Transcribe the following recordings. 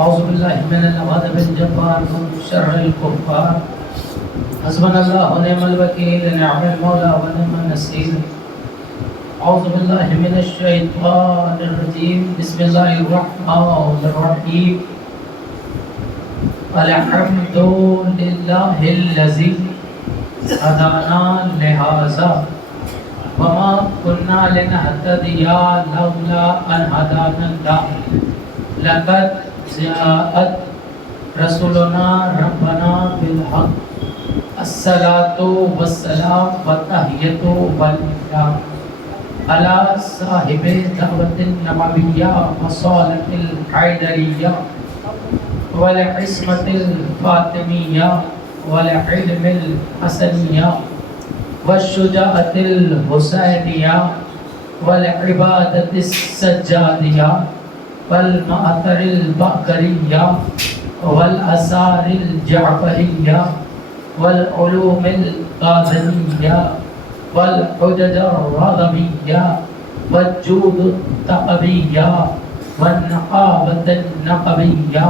اعوذ باللہ من الغضب الجبار من شر الكفار حسبنا اللہ ونعم الوکیل نعم المولا ونعم النصیر اعوذ باللہ من الشیطان الرجیم بسم اللہ الرحمن الرحیم الحمد للہ الذی هدانا لہذا وما كنا لنهتدي لولا ان هدانا الله لقد جاءت رسولنا ربنا بالحق الصلاة والسلام والتحية والإكرام على صاحب الدعوة النبوية وصالة الحيدرية والعصمة الفاطمية والعلم الحسنية والشجاعة الحسينية والعبادة السجادية والمأثر البكرية والآثار الجعفرية والعلوم القادمية والحجج الرغبية والجود التقبية والنقابة النقبية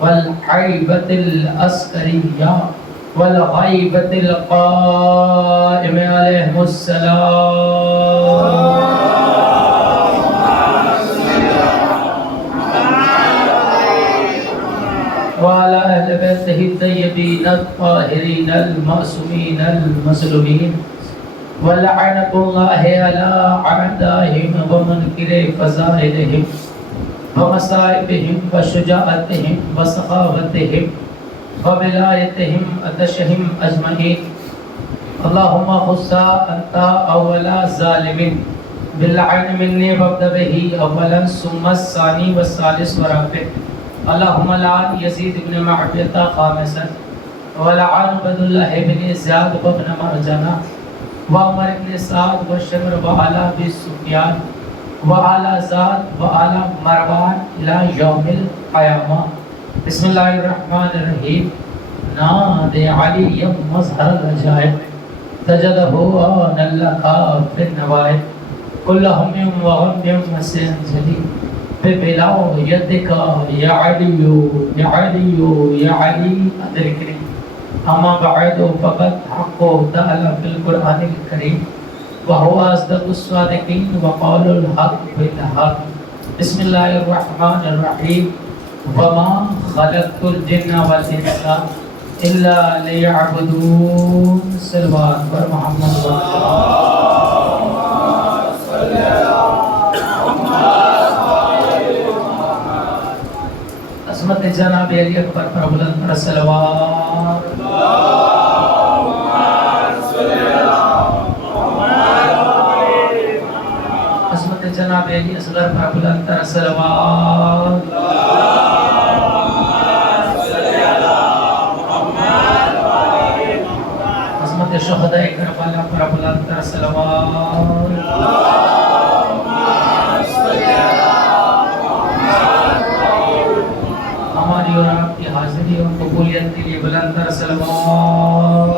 والحيبة العسكرية والغيبة القائم عليهم السلام وعلى أهل بيته الطيبين الطاهرين المعصومين المظلومين ولعنة الله على أعدائهم ومنكر فضائلهم ومصائبهم وشجاعتهم وسخاوتهم وبلایتہم اتشہم اجمعین اللہم خص انت اول ظالم بالعین منی وابدأ به اولا ثم الثانی والثالث والرابع اللہم لعن یزید بن معاویہ خامسا ولعن عبد اللہ بن زیاد وابن مرجانہ وعمر بن سعد وشمر وعلى ابی سفیان وعلى زاد وعلى مروان الى یوم القیامہ بسم اللہ الرحمن الرحیم نادے علی مظہر العجائب تجدہ آن اللہ فی النوائب کل ہم وغم مسین جلی ببلاو یدکا یا علیو یا علیو یا علی ادرکنی اما بعد فقط حق تعالی فی القرآن الکریم وہو اصدق الصادقین وقال الحق بالحق بسم اللہ الرحمن الرحیم وما خلقت الجن والانس الا ليعبدون صلوات پر محمد عظمت جناب علی اکبر پر بلند پر صلوات عظمت جناب علی اصغر پر بلند پر صلوات شہداء کربلا پر بلند تر صلوات ہماری اور آپ کی حاضری اور قبولیت کے لیے بلند تر صلوات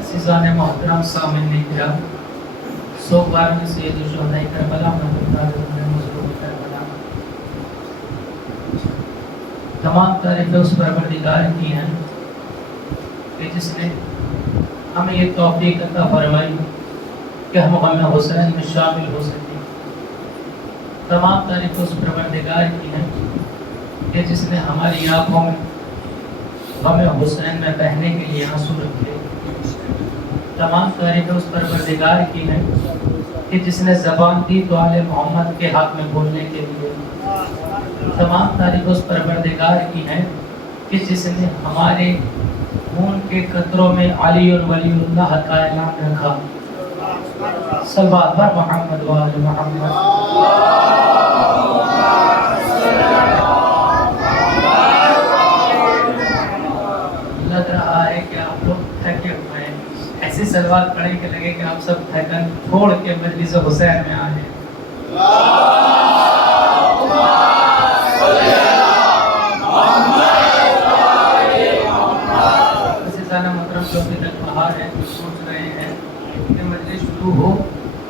عزیزان محترم سامعین کرام سو بار میں سید الشہداء کربلا تمام تعریفیں اس پروردگار کی ہیں کہ جس نے ہمیں یہ توفیق عطا فرمائی کہ ہم غم حسین میں شامل ہو سکیں. تمام تعریفیں اس پروردگار کی ہیں کہ جس نے ہماری آنکھوں میں غم حسین میں بہنے کے لیے آنسو رکھے. تمام تعریفیں اس پروردگار کی ہیں کہ جس نے زبان دی تو آل محمد کے حق میں بولنے کے لیے. تمام تعریف اس پروردگار کی ہیں کہ جس نے ہمارے خون کے قطروں میں علی ولی اللہ کا اعلان رکھا. صلوات پر محمد و آل محمد. لگ رہا ہے کہ آپ لوگ تھکے ہوئے ہیں. ایسی صلوات پڑھیں کہ لگے کہ آپ سب تھکن چھوڑ کے مجلس حسین میں آئے. جو ابھی تک باہر ہیں سوچ رہے ہیں کہ مجلس شروع ہو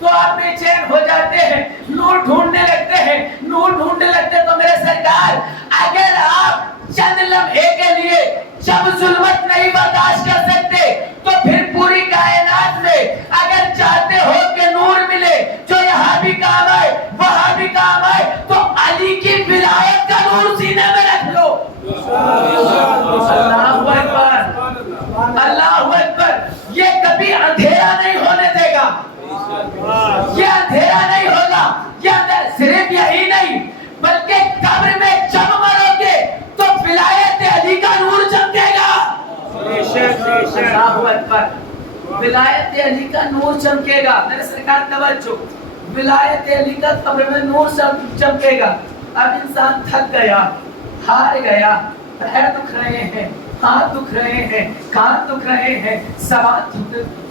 تو آپ بے چین ہو جاتے ہیں، نور ڈھونڈنے لگتے ہیں، نور ڈھونڈنے لگتے ہیں۔ تو میرے سرکار اگر آپ چند لمحے کے لیے جب ظلمت نہیں برداشت کر سکتے تو پھر پوری کائنات میں اگر چاہتے ہو کہ نور ملے جو یہاں بھی کام آئے وہاں بھی کام آئے تو علی کی ولایت کا نور سینے میں رکھ لو۔ اللہ اکبر، اللہ اکبر۔ یہ کبھی اندھیرا نہیں ہونے دے گا، یہ اندھیرا نہیں ہوگا۔ یہ صرف یہی نہیں بلکہ قبر میں جب مرو گے تو ولایت علی کا نور چمکے گا۔ اللہ اکبر، ولایت علی کا نور چمکے گا۔ میرے سرکار توجہ، ولایت علی کا قبر میں نور چمکے گا۔ اب انسان تھک گیا، ہار گیا، پیر دکھ رہے ہیں، ہاتھ دکھ رہے ہیں، کان دکھ رہے ہیں، سوات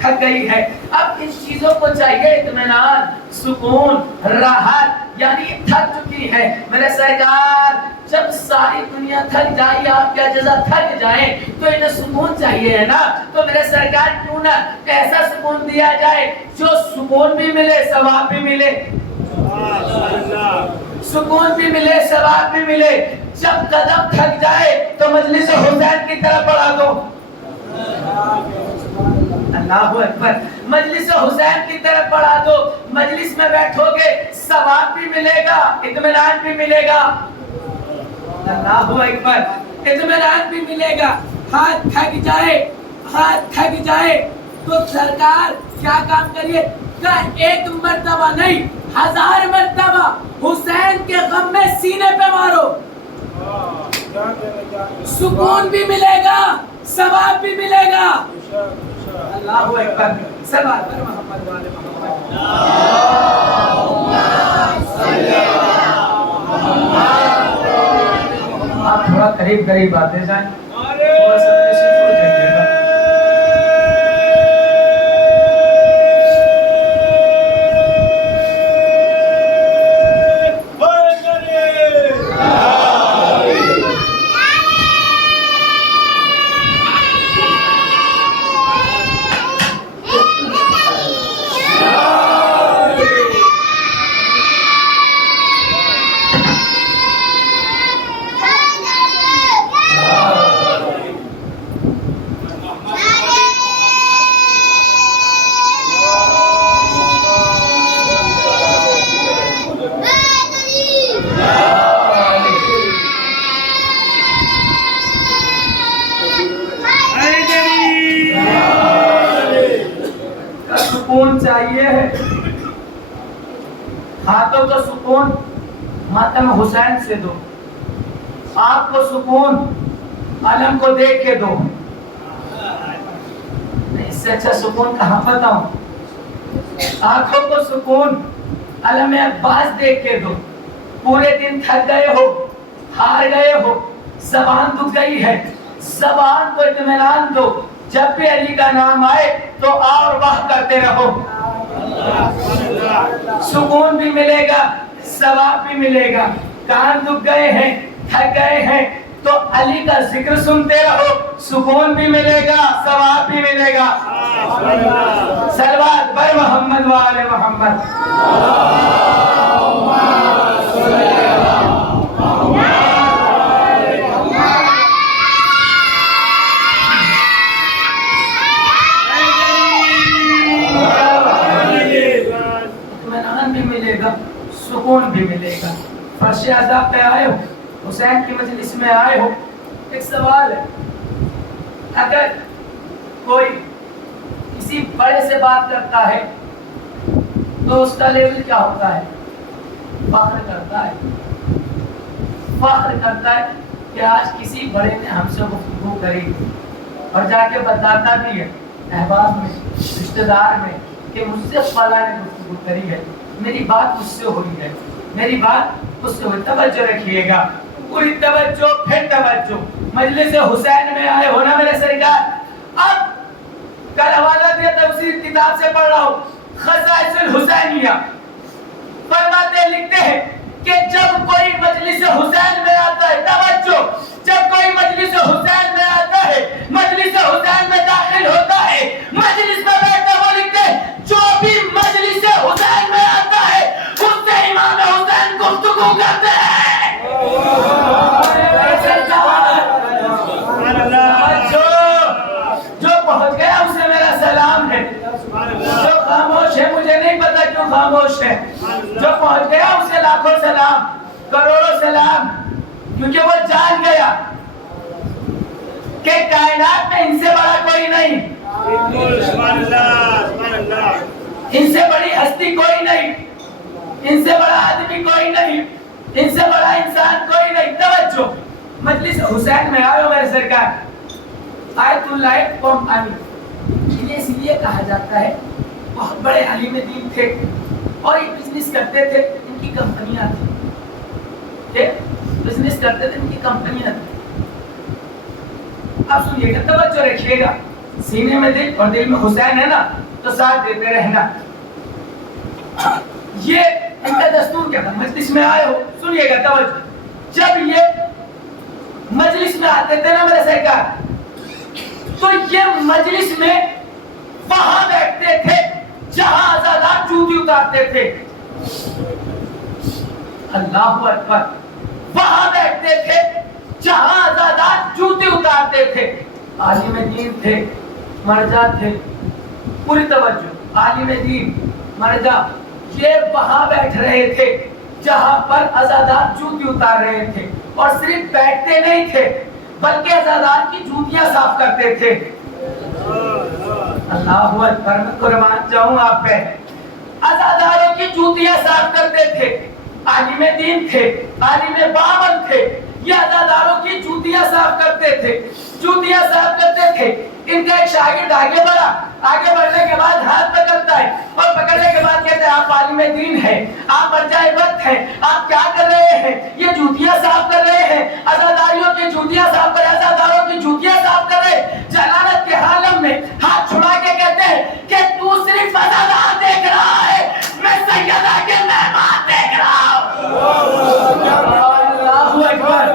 تھک گئی ہے۔ اب ان چیزوں کو چاہیے اطمینان، سکون، راحت، یعنی تھک چکی ہے۔ میرے سرکار جب ساری دنیا تھک جائے، آپ کیا جزا تھک جائیں تو انہیں سکون چاہیے ہے نا۔ تو میرے سرکار کیوں نہ ایسا سکون دیا جائے جو سکون بھی ملے ثواب بھی ملے، سکون بھی ملے ثواب بھی ملے۔ جب قدم تھک جائے تو مجلس حسین کی طرف بڑھا دو۔ اللہ اکبر، مجلس حسین کی طرف بڑھا دو۔ مجلس میں بیٹھو گے ثواب بھی ملے گا، اطمینان بھی ملے گا۔ اللہ اکبر، اطمینان بھی ملے گا۔ ہاتھ تھک جائے، ہاتھ تھک جائے تو سرکار کیا کام کریے کہ ایک مرتبہ نہیں 1000 مرتبہ حسین کے غم میں سینے پہ مارو، سکون بھی ملے گا ثواب بھی ملے گا۔ اللہ اکبر، صلوات پر محمد والے محمد۔ آپ تھوڑا قریب قریب آتے جائیں، تھوڑا سا میرے سے دور جائیے گا۔ سکون چاہیے ہے، ہاتھوں کو سکون ماتم حسین سے دو، آپ کو سکون علم کو دیکھ کے دو۔ اس سے اچھا سکون کہاں بتاؤں؟ آنکھوں کو سکون علم عباس دیکھ کے دو۔ پورے دن تھک گئے ہو، ہار گئے ہو، زبان دکھ گئی ہے، زبان کو اطمینان دو، جب بھی علی کا نام آئے تو اور واہ کرتے رہو۔ سکون بھی ملے گا ثواب بھی ملے گا۔ کان دکھ گئے ہیں، تھک گئے ہیں تو علی کا ذکر سنتے رہو، سکون بھی ملے گا ثواب بھی ملے گا۔ صلوات پر محمد وآل محمد۔ سکون بھی ملے گا۔ فرش عذاب پہ آئے ہو، حسین کی مجلس میں آئے ہو، ایک سوال ہے، اگر کوئی کسی بڑے سے بات کرتا ہے تو اس کا لیول کیا ہوتا ہے؟ فخر کرتا ہے، فخر کرتا ہے کہ آج کسی بڑے نے ہم سے گفتگو کری، اور جا کے بتاتا بھی ہے احباب میں، رشتہ دار میں کہ مجھ سے فلاں نے گفتگو کری ہے، میری بات اس سے ہوئی ہے، میری بات اس سے ہوئی۔ توجہ رکھیے گا، پوری توجہ، پھر توجہ۔ مجلس حسین میں آئے ہونا میرے سرکار۔ اب کل حوالہ دیا تفسیر کتاب سے پڑھ رہا ہوں، خصائص الحسینیہ، فرماتے لکھتے ہیں کہ جب کوئی مجلس حسین میں آتا ہے، توجہ، جب کوئی مجلس حسین میں آتا ہے، مجلس حسین میں داخل ہوتا ہے، مجلس میں بیٹھتا وہ لکھتے ہیں جو بھی مجلس حسین خاموش ہے. جو پہنچ گیا اسے لاکھوں سلام, کروڑوں سلام, کیونکہ وہ جان گیا کہ کائنات میں ان سے بڑا کوئی نہیں, ان سے بڑی ہستی کوئی نہیں, ان سے بڑا آدمی کوئی نہیں, ان سے بڑا انسان کوئی نہیں. توجہ, مجلس حسین میں آئے ہو میرے سرکار, آیت اللہ قوم علی, انہیں اس لیے کہا جاتا ہے بہت بڑے عالم دین تھے اور یہ بزنس کرتے تھے, ان کی کمپنیاں تھیں, بزنس کرتے تھے, ان کی کمپنیاں تھیں. اب سنیے گا, توجہ رکھیے گا, سینے میں دل اور دل میں حسین ہے نا, تو ساتھ دیتے رہنا. یہ ان کا دستور کیا تھا, مجلس میں آئے ہو, سنیے گا توجہ. جب یہ مجلس میں آتے تھے نا میرے سرکار, تو یہ مجلس میں وہاں بیٹھتے تھے جہاں آزادار جوتی اتارتے تھے. اللہ اکبر, وہاں بیٹھتے تھے جہاں آزادار جوتی اتارتے تھے. عالم دین تھے, مرجع تھے, پوری توجہ, عالم دین مرجع, یہ وہاں بیٹھ رہے تھے جہاں پر آزادار جوتی اتار رہے تھے. اور صرف بیٹھتے نہیں تھے بلکہ آزادار کی جوتیاں صاف کرتے تھے. اللہ اکبر, میں قربان جاؤں آپ پہ. آزاداروں کی جوتیاں صاف کرتے تھے, عالم دین تھے, عالم بامل تھے, یہ آزاداروں کی جوتیاں صاف کرتے تھے, جوتیاں صاف کرتے تھے. ان کا ایک شاگرد آگے بڑھا, آگے بڑھنے کے بعد ہاتھ پکڑتا ہے اور پکڑنے کے بعد کہتے ہیں آپ عالم دین ہیں, آپ مرجع وقت ہیں, آپ کیا کر رہے ہیں, یہ جوتیاں صاف کر رہے ہیں, آزاداریوں کی جوتیاں صاف کر رہے ہیں, آزاداروں کی جوتیاں صاف کر رہے ہیں. جلالت کے عالم میں ہاتھ چھڑا کے کہتے ہیں کہ تو صرف آزادار دیکھ رہا ہے, میں سیدہ کے مہمان دیکھ رہا ہوں. اللہ اکبر.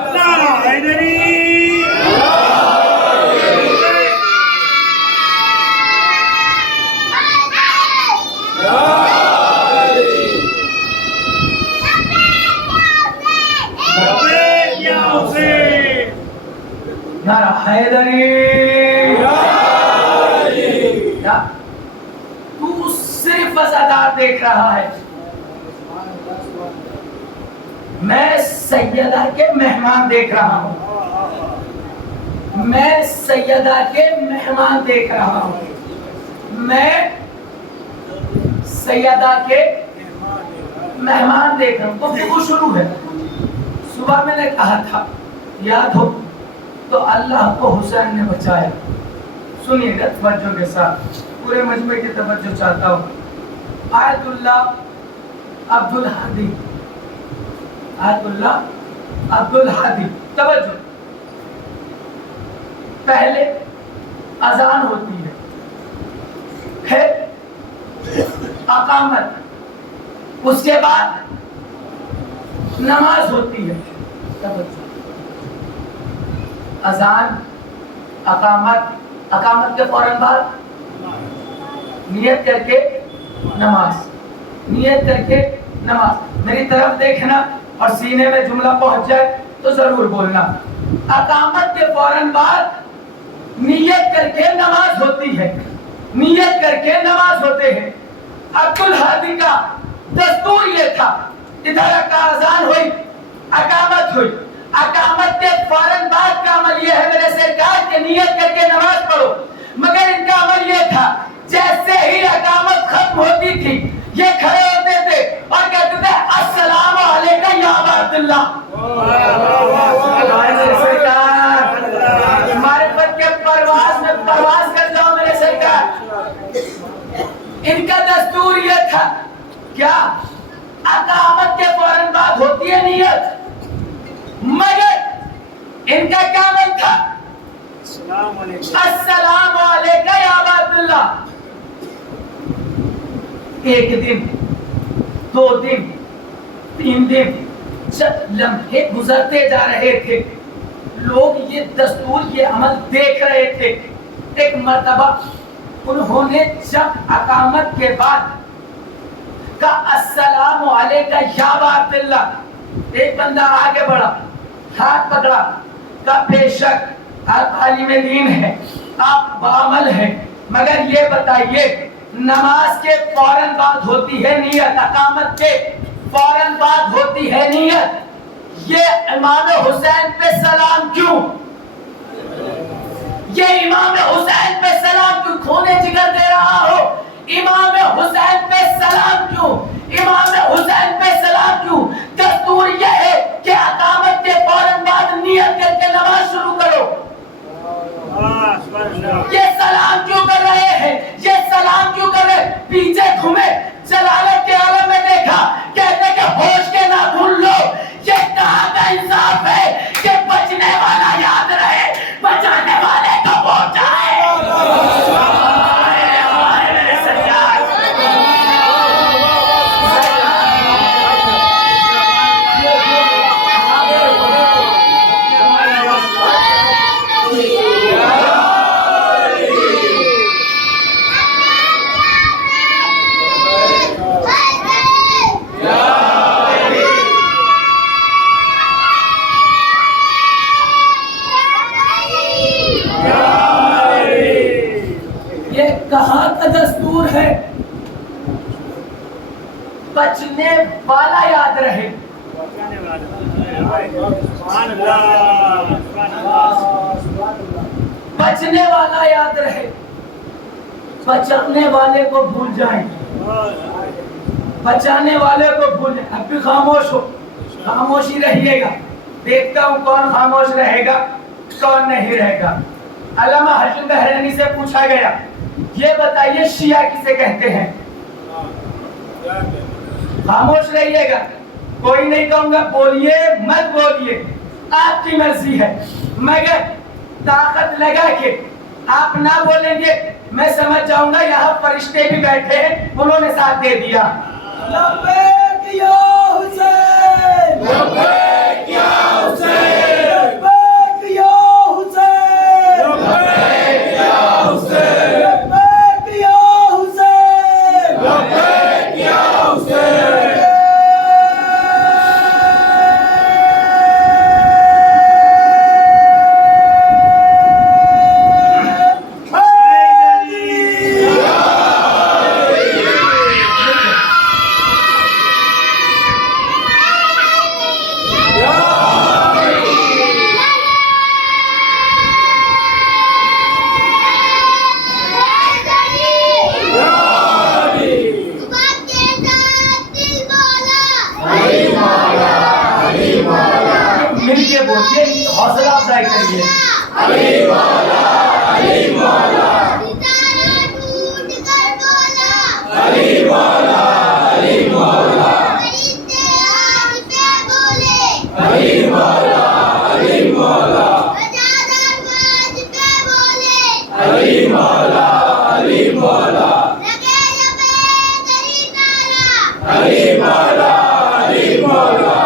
نعرہ حیدری, تو صرف آزادار دیکھ رہا ہے, میں سیدہ کے مہمان دیکھ رہا ہوں, میں سیدہ کے مہمان دیکھ رہا ہوں, میں سیدہ کے مہمان دیکھ رہا ہوں. گفتگو شروع ہے. صبح میں نے کہا تھا, یاد ہو تو اللہ کو حسین نے بچایا. سنیے گا توجہ کے ساتھ, پورے مجمع کی توجہ چاہتا ہوں. آیت اللہ عبد الحادی, آیت اللہ عبد الحادی, توجہ. پہلے اذان ہوتی ہے, پھر اقامت, اس کے بعد نماز ہوتی ہے. توجہ, اذان, اقامت, اقامت کے فوراً بعد نیت کر کے نماز, نیت کر کے نماز. میری طرف دیکھنا اور سینے میں جملہ پہنچ جائے تو ضرور بولنا. اقامت کے فوراً بعد نیت کر کے نماز ہوتی ہے, نیت کر کے نماز ہوتے ہیں. عبد الحادی کا دستور یہ تھا, ادھر کا اذان ہوئی, اقامت ہوئی, اقامت کے فوراً بعد کا عمل یہ ہے میرے سرکار کہ نیت کر کے نماز پڑھو. مگر ان کا عمل یہ تھا, جیسے ہی اقامت ختم ہوتی تھی یہ کھڑے ہوتے تھے اور کہتے تھے السلام علیکم یا ابا عبداللہ. معرفت کے پرواز میں پرواز کر جاؤ میرے سرکار. ان کا دستور یہ تھا, کیا اقامت کے فوراً بعد ہوتی ہے نیت, مگر ان کا کیا عمل تھا, السلام علیکم یا ابا عبداللہ. ایک دن, دو دن, تین دن, جب لمحے گزرتے جا رہے تھے, لوگ یہ دستور, یہ عمل دیکھ رہے تھے. ایک مرتبہ انہوں نے جب اقامت کے بعد کہا السلام علیکم یا ابا عبداللہ, ایک بندہ آگے بڑھا, ہاتھ پکڑا, کہا بے شک آپ عالم دین ہیں, آپ بعمل ہیں, مگر یہ بتائیے نماز کے فوراً بعد ہوتی ہے نیت، اقامت کے فوراً بعد ہوتی ہے نیت۔ یہ امام حسین پہ سلام کیوں؟ یہ امام حسین پہ سلام کیوں؟ خونے جگر دے رہا ہو، امام حسین پہ سلام کیوں؟ امام حسین پہ سلام کیوں؟ دستور یہ ہے کہ اقامت کے فوراً بعد نیت کر کے نماز شروع کرو۔ یہ سلام کیوں کر رہے ہیں؟ یہ سلام کیوں کر رہے؟ پیچھے گھومے، جلالت کے عالم میں دیکھا، کہتے کہ ہوش کے نہ بھول لو۔ یہ کہاں کا انصاف ہے کہ بچنے والا یاد رہے، بچانے والے کو بھول جائے۔ کہاں کا دستور ہے؟ بچنے والا یاد رہے۔ بچنے والا یاد رہے، بچانے والے کو بھول جائیں، بچانے والے کو بھول جائیں۔ اب بھی خاموش ہو، خاموشی رہیے گا، دیکھتا ہوں کون خاموش رہے گا کون نہیں رہے گا۔ علامہ حاشم بحرینی سے پوچھا گیا، یہ بتائیے شیعہ کسے کہتے ہیں؟ خاموش رہیے گا، کوئی نہیں کہوں گا بولیے مت بولیے، آپ کی مرضی ہے، مگر طاقت لگا کے آپ نہ بولیں گے میں سمجھ جاؤں گا یہاں فرشتے بھی بیٹھے ہیں، انہوں نے ساتھ دے دیا۔ لبیک یا حسین، لبیک یا حسین، لبیک یا حسین، لبیک یا حسین، لبیک یا حسین، لبیک یا حسین۔ حوصلہ افزائی کریے۔ علی مولا، علی مولا، ستارہ ٹوٹ کر بولا، علی مولا، علی مولا، فرشتے آج پہ بولے، علی مولا، علی مولا، سجادہ آج پہ بولے، علی مولا، علی مولا، لگے لبے تیری نعرہ، علی مولا، علی مولا۔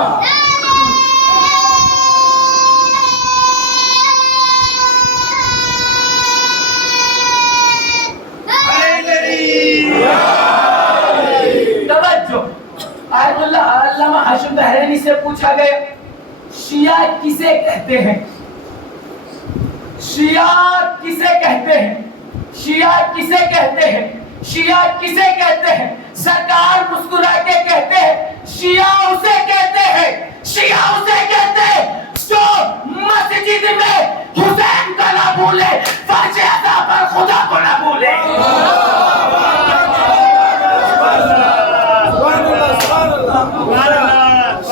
علامہ حاشم بحرینی سے پوچھا گیا شیعہ کسے کہتے ہیں؟ شیعہ کسے کہتے ہیں؟ شیعہ کسے کہتے ہیں؟ شیعہ کسے کہتے ہیں؟ سرکار مسکرا کے کہتے ہیں شیعہ اسے کہتے ہیں، شیعہ اسے کہتے ہیں جو مسجد میں حسین کو نہ بھولے، فرش ادا پر خدا کو نہ بھولے۔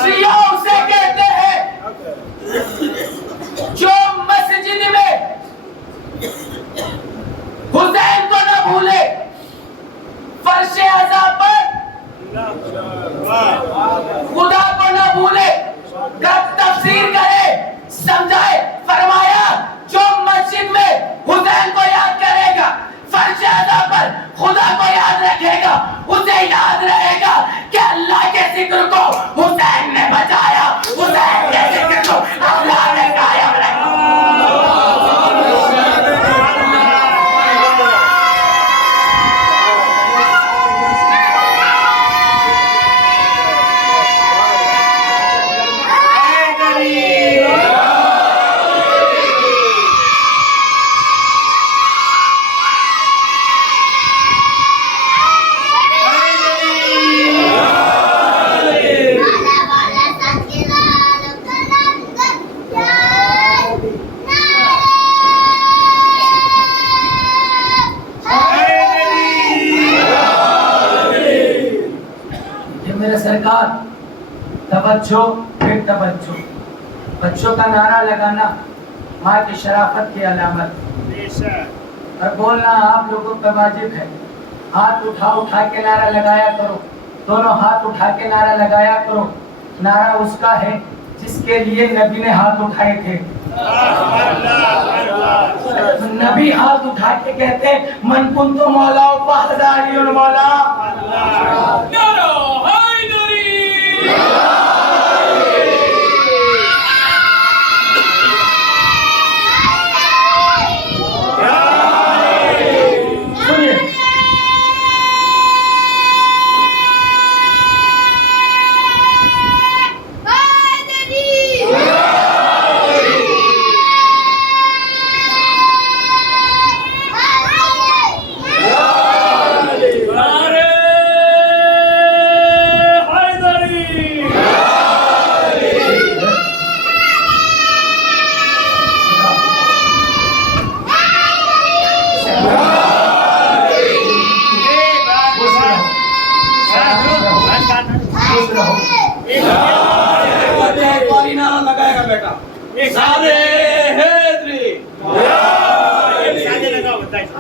شیعہ اسے کہتے ہیں جو مسجد میں حسین کو نہ بھولے، فرش اعضا پر خدا کو نہ بھولے۔ رب تفسیر کرے، سمجھائے، فرمایا جو مسجد میں حسین کو یاد کرے گا، فرش اعضا پر خدا کو یاد رکھے گا، اسے یاد رہے گا کہ اللہ کے ذکر کو حسین نے بچایا، حسین کے ذکر کو اللہ نے قائم رکھا۔ میرے سرکار توجہ پھر توجہ، بچوں کا نعرہ لگانا ماں کی شرافت کی علامت اور بولنا آپ لوگوں پر واجب ہے. ہاتھ اٹھا اٹھا کے نعرہ لگایا کرو، دونوں ہاتھ اٹھا کے نعرہ لگایا کرو. نعرہ اس کا ہے جس کے لیے نبی نے ہاتھ اٹھائے تھے. نبی ہاتھ اٹھا کے کہتے ہیں من کنت مولا فحداری مولا.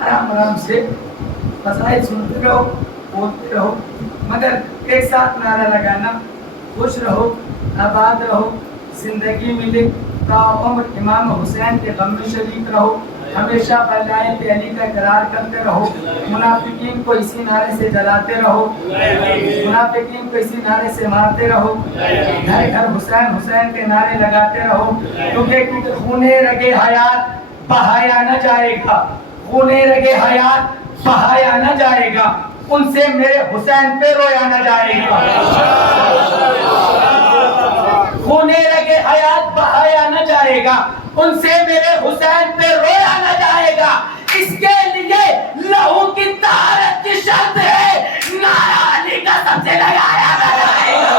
آرام آرام سے مسائل سنتے رہو، بولتے رہو، مگر ایک ساتھ نعرہ لگانا خوش رہو، آباد رہو، زندگی ملے تا عمر امام حسین کے غم میں شریک رہو، ہمیشہ بلائے علی کا اقرار کرتے رہو، منافقین کو اسی نعرے سے جلاتے رہو، منافقین کو اسی نعرے سے مارتے رہو، گھر گھر حسین حسین کے نعرے لگاتے رہو. کیونکہ خونے رگے حیات بہایا نہ جائے گا، خونے رگے حیات بہایا نہ جائے گا، ان سے میرے حسین پہ رویا نہ جائے گا. خونے رگے حیات بہایا نہ جائے گا، ان سے میرے حسین پہ رویا نہ جائے گا. اس کے لیے لہو کی طہارت کی شرط ہے، نعرہ علی کا سب سے لگایا نہ جائے گا.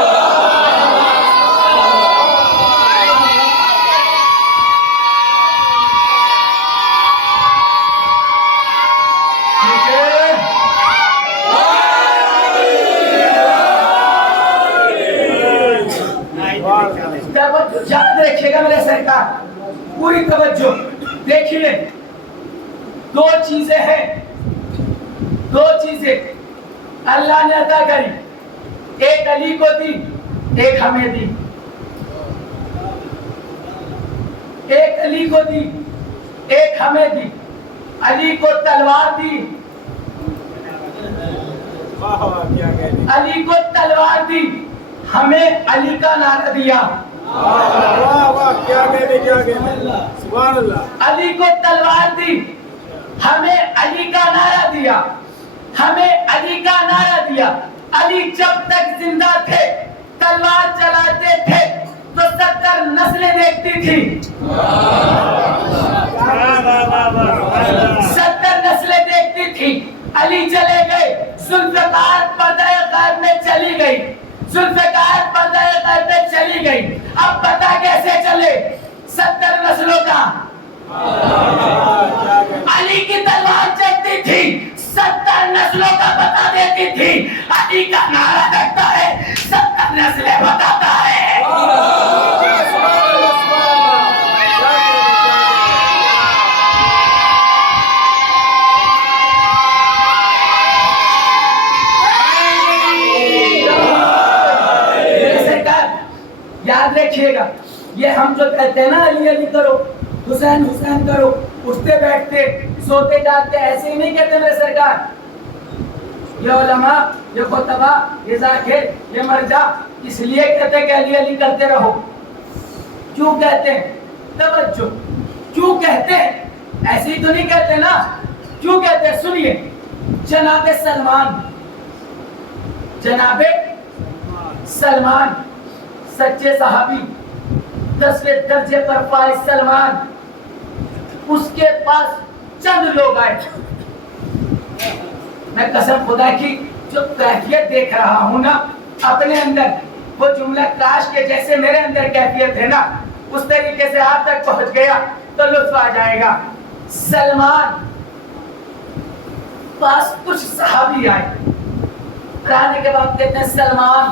یاد رکھیے گا میرے سرکار، پوری توجہ دیکھیے. دو چیزیں ہیں، دو چیزیں اللہ نے عطا کری، ایک علی کو دی، ایک ہمیں دی. ایک علی کو دی، ایک ہمیں دی. علی کو تلوار دی، علی کو تلوار دی، ہمیں علی کا نعرہ دیا. علی کو تلوار دی، ہمیں علی کا نعرہ دیا، ہمیں علی کا نعرہ دیا. علی جب تک زندہ تھے تلوار چلاتے تھے تو 70 نسلیں دیکھتی تھی. 70 نسلیں دیکھتی تھی. علی چلے گئے، ذوالفقار پردہ غیب میں چلی گئی، ذوالفقار پردہ غیب میں چلی گئی. اب پتہ کیسے چلے 70 نسلوں کا؟ علی کی تلوار چلتی تھی، 70 نسلوں کا بتا دیتی تھی. علی کا نعرہ لگتا ہے، 70 نسلیں بتاتا ہے. یاد رکھیے گا، یہ ہم جو کہتے ہیں نا علی علی کرو، حسین حسین کرو، اٹھتے بیٹھتے سوتے جاتے، ایسے ہی نہیں کہتے میرے سرکار. یہ علماء، یہ خطبہ، یہ ذاکر، یہ مرجع اس لیے کہتے ہیں کہ علی علی کرتے رہو. کیوں کہتے ہیں؟ توجہ، کیوں کہتے ہیں؟ ایسے ہی تو نہیں کہتے نا. کیوں کہتے ہیں؟ سنیے. جناب سلمان، جناب سلمان سچے صحابی، 10ویں درجے پر فائز سلمان، اس کے پاس چند لوگ آئے. میں قسم خدا کی جو کیفیت دیکھ رہا ہوں نا اپنے اندر، وہ جملہ کاش کے جیسے میرے اندر کیفیت ہے نا اس طریقے سے آپ تک پہنچ گیا تو لطف آ جائے گا. سلمان پاس کچھ صحابی آئے، آنے کے بعد کہتے ہیں سلمان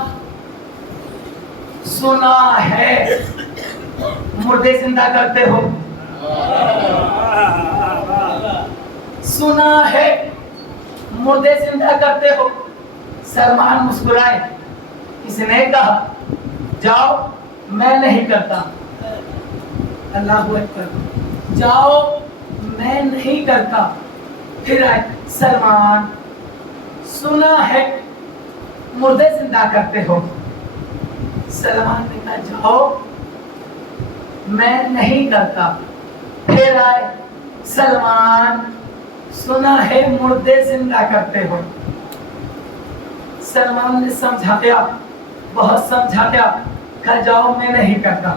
سنا ہے مردے زندہ کرتے ہو، سنا ہے مردے زندہ کرتے ہو۔ سلمان مسکرائے، کس نے کہا جاؤ میں نہیں کرتا، اللہ اکبر، جاؤ میں نہیں کرتا۔ پھر آئے سلمان، سنا ہے مردے زندہ کرتے ہو۔ سلمان نے کہا جاؤ میں نہیں کرتا۔ پھر آئے سلمان، سنا ہے مردے زندہ کرتے ہو۔ سلمان نے سمجھایا، بہت سمجھایا، کہا جاؤ میں نہیں کرتا۔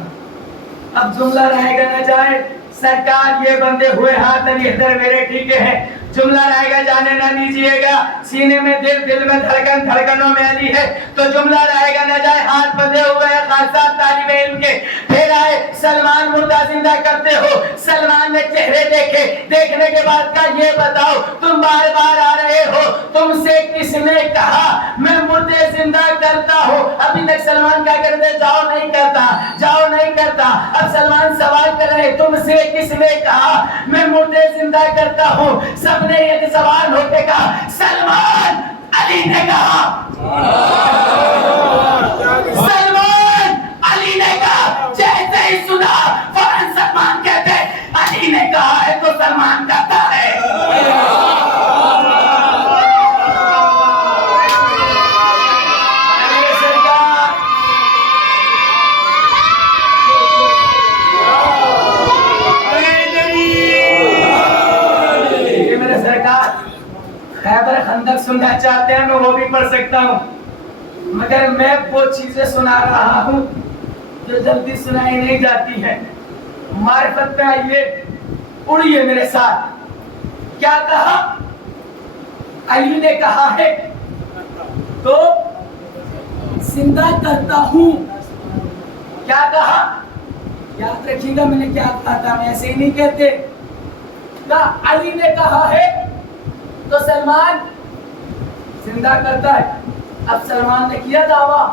اب جملہ رہے گا نہ جائے، سرکار یہ بندے ہوئے ہاتھ نہیں ادھر میرے ٹھیکے ہیں، جملہ رہے گا جانے نہ دیجیے گا، سینے میں دل، دل میں دھڑکن، دھڑکنوں میں علی ہے، تو جملہ رہے گا نہ جائے، ہاتھ بندھے ہوئے ہیں خاصا طالب علم کے۔ پھر آئے سلمان، مردہ زندہ کرتے ہو۔ سلمان نے چہرے دیکھے، دیکھنے کے بعد کہا یہ بتاؤ تم بار بار آ رہے ہو، تم سے کس نے کہا میں مردے زندہ کرتا ہوں؟ ابھی تک سلمان کیا کرتے، جاؤ نہیں کرتا، جاؤ نہیں کرتا۔ اب سلمان سوال کر رہے، تم سے کس نے کہا میں مردے زندہ کرتا ہوں؟ سب نے ایک زبان ہو کے کہا سلمان، علی نے کہا، سلمان، علی نے کہا۔ جیسے ہی سنا فوراً سلمان کہتے علی نے کہا ہے تو سلمان کہتا ہے۔ خیبر خندق سننا چاہتے ہیں میں وہ بھی پڑھ سکتا ہوں، مگر میں وہ چیزیں سنا رہا ہوں جو جلدی سنائی نہیں جاتی ہیں۔ معرفت میں آئیے، اڑیے میرے ساتھ۔ کیا کہا؟ علی نے کہا ہے تو زندہ کرتا ہوں۔ کیا کہا؟ یاد رکھیے گا میں نے کیا کہا تھا، میں ایسے ہی نہیں کہتے۔ علی نے کہا ہے تو سلمان زندہ کرتا ہے۔ اب سلمان نے کیا دعویٰ،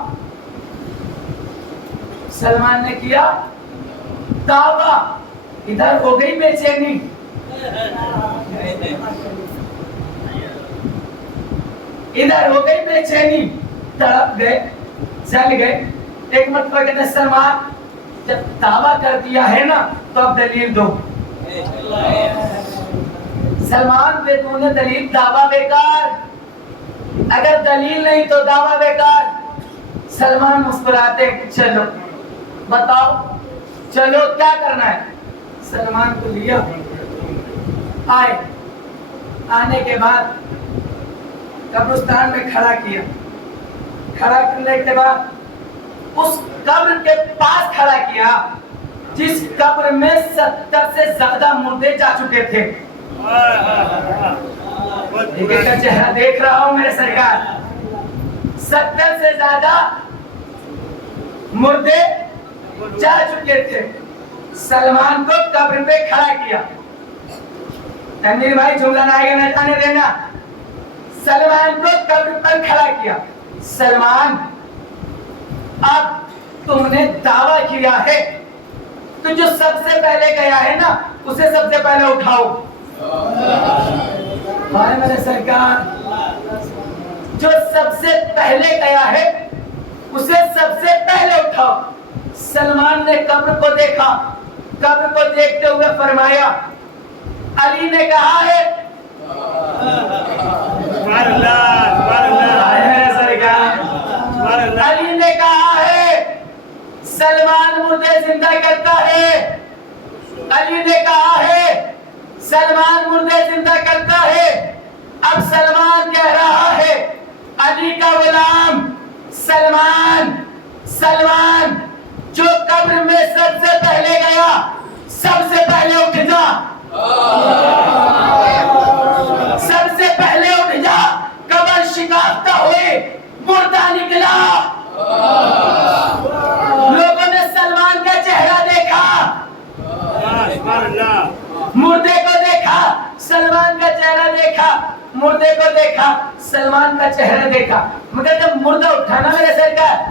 سلمان نے کیا دعویٰ، ادھر ہو گئی بے چینی، ادھر ہو گئی بے چینی، تڑپ گئے، جل گئے۔ ایک مرتبہ کہتے ہیں سلمان جب دعویٰ کر دیا ہے نا تو اب دلیل دو۔ سلمان بدون دلیل دعویٰ بیکار، اگر دلیل نہیں تو دعویٰ بیکار۔ سلمان مسکراتے، چلو بتاؤ، چلو کیا کرنا ہے؟ سلمان کو لیا، آئے، آنے کے بعد قبرستان میں کھڑا کیا، کھڑا کرنے کے بعد اس قبر کے پاس کھڑا کیا جس قبر میں 70 سے زیادہ مردے جا چکے تھے۔ ایک کا چہرہ دیکھ رہا ہوں میرے سرکار، 70 سے زیادہ مردے جا چکے تھے۔ سلمان کو قبر پہ کھڑا کیا، تنویر بھائی جملہ نہ آئے گا نہ جانے دینا۔ سلمان کو قبر پر کھڑا کیا، سلمان اب تم نے دعویٰ کیا ہے تو جو سب سے پہلے گیا ہے نا اسے سب سے پہلے اٹھاؤ۔ بھائی میرے سرکار، جو سب سے پہلے گیا ہے اسے سب سے پہلے اٹھاؤ۔ سلمان نے قبر کو دیکھا، قبر کو دیکھتے ہوئے فرمایا علی نے کہا ہے، علی نے کہا ہے سلمان مردے زندہ کرتا ہے، علی نے کہا ہے سلمان مردے زندہ کرتا ہے۔ اب سلمان کہہ رہا ہے علی کا غلام سلمان، سلمان جو قبر میں سب سے پہلے گیا سب سے پہلے اٹھ جا، سب سے پہلے اٹھ جا۔ قبر شکافتہ ہوئی، مردہ نکلا، لوگوں نے سلمان کا چہرہ دیکھا، مردے کو دیکھا، سلمان کا چہرہ دیکھا، مردے کو دیکھا، سلمان کا چہرہ دیکھا، مگر جب مردہ اٹھانا میرے سرکار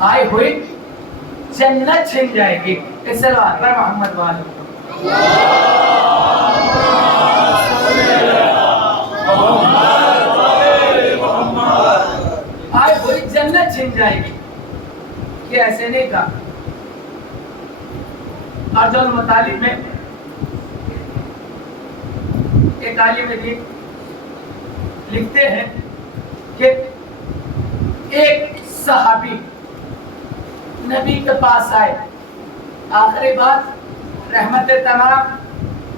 آئی ہوئی جنت چھن جائے گی. اس صلوات پر محمد والے آئی ہوئی جنت چھن جائے گی. کہ ایسے نہیں کہا. اور جو المطالب میں ایک عالم دین لکھتے ہیں کہ ایک صحابی نبی کے پاس آئے. آخری بات رحمت تمام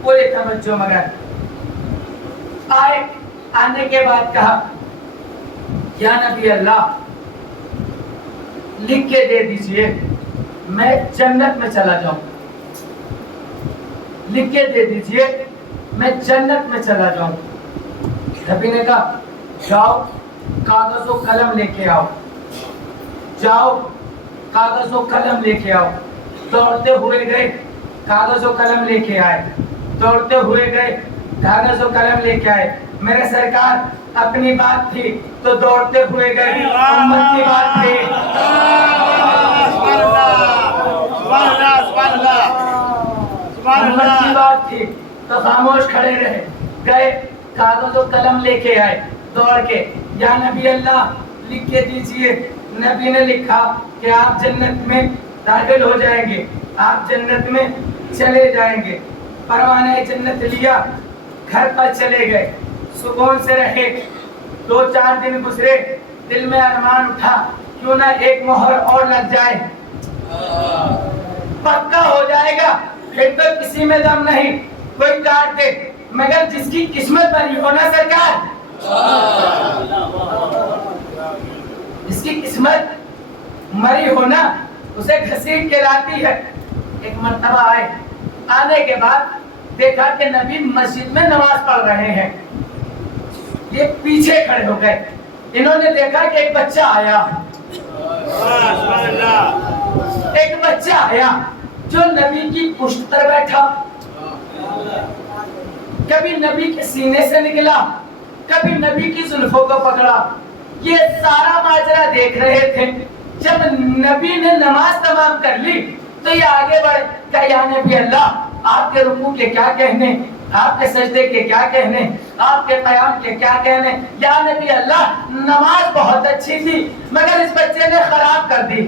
پورے توجہ مگر آئے. آنے کے بعد کہا یا نبی اللہ لکھ کے دے دیجئے میں جنت میں چلا جاؤں. لکھ کے دے دیجئے میں جنت میں چلا جاؤں. نبی نے کہا جاؤ کاغذ و قلم لے کے آؤ. جاؤ کاغذ و قلم لے کے آؤ. دوڑتے ہوئے گئے کاغذ و قلم لے کے آئے. دوڑتے ہوئے گئے کاغذ و قلم لے کے آئے. میرے سرکار اپنی بات تھی تو دوڑتے ہوئے گئے. امت کی بات تھی امت کی بات تھی تو خاموش کھڑے رہے. گئے کاغذ و قلم لے کے آئے دوڑ کے. یا نبی اللہ لکھ کے دیجئے. نبی نے لکھا کہ آپ جنت میں داخل ہو جائیں گے. آپ جنت میں چلے جائیں گے. پروانہ جنت لیا گھر پر چلے گئے. سکون سے رہے. 2-4 دن گزرے. دل میں ارمان اٹھا کیوں نہ ایک مہر اور لگ جائے. پکا ہو جائے گا پھر تو کسی میں دم نہیں. کوئی کاٹ دے مگر جس کی قسمت بری ہو نا سرکار. جس کی قسمت مری ہو نا اسے گھسیٹ کے لاتی ہے. ایک مرتبہ آئے. آنے کے بعد دیکھا کہ نبی مسجد میں نماز پڑھ رہے ہیں. یہ پیچھے کھڑے ہو گئے. انہوں نے دیکھا کہ ایک بچہ آیا. ایک بچہ آیا جو نبی کی پشت پر بیٹھا. کبھی نبی کے سینے سے نکلا کبھی نبی کی زلفوں کو پکڑا. یہ سارا ماجرا دیکھ رہے تھے. جب نبی نے نماز تمام کر لی تو یہ آگے بڑھے. کہا یا نبی اللہ آپ کے رکوع کے کیا کہنے, آپ کے سجدے کے کیا کہنے, آپ کے قیام کے کیا کہنے. یا نبی اللہ نماز بہت اچھی تھی مگر اس بچے نے خراب کر دی.